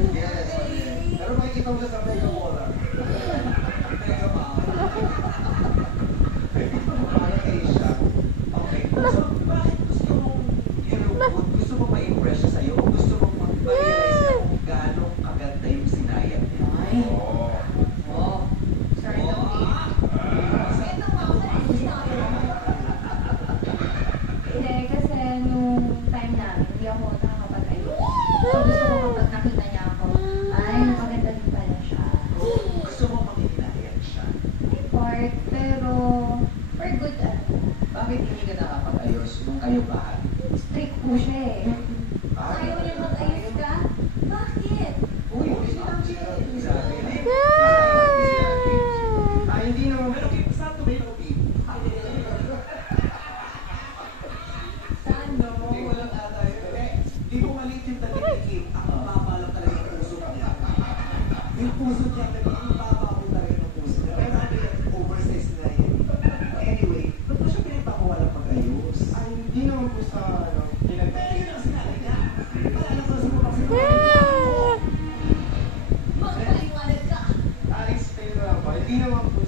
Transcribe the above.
Pero makikita mo sa mega wala. Mega mama. Okay siya. Okay. So, bakit gusto mong gusto mo ma-impress siya sa'yo? Gusto mong mag-realize na kung gano'ng kaganda yung sinayang niya? Sorry, hindi, kasi nung time namin, hindi ako nakakapag-ayos. So, gusto ko kapag nakita niya ako, ay, maganda din pala siya. Gusto mo mag-hinayang siya? May part, pero for good, Bakit hindi ka nakapag-ayos nung kayo bahay? strict po siya eh. Ayaw niya mag-ayos ka? Bakit? Uy, hindi lang siya. Hindi naman. Pero saan to ba yung opinion? Saan no? Hindi ko lang ata yun. Di mo maliit yung talikikip. Ang baba lang talaga ng puso niya. Yung puso niya, ang baba ko talaga ng puso niya. Pero sabi niya, oversize na yun. Anyway, ba't mo siya pinagpapawalang pag-ayos? Ay, hindi naman po sa, pinagpapagayos na sinabi niya. Wala na sa sumulak sa Magpaliwanag ka! explain ko lang ba? Hindi naman po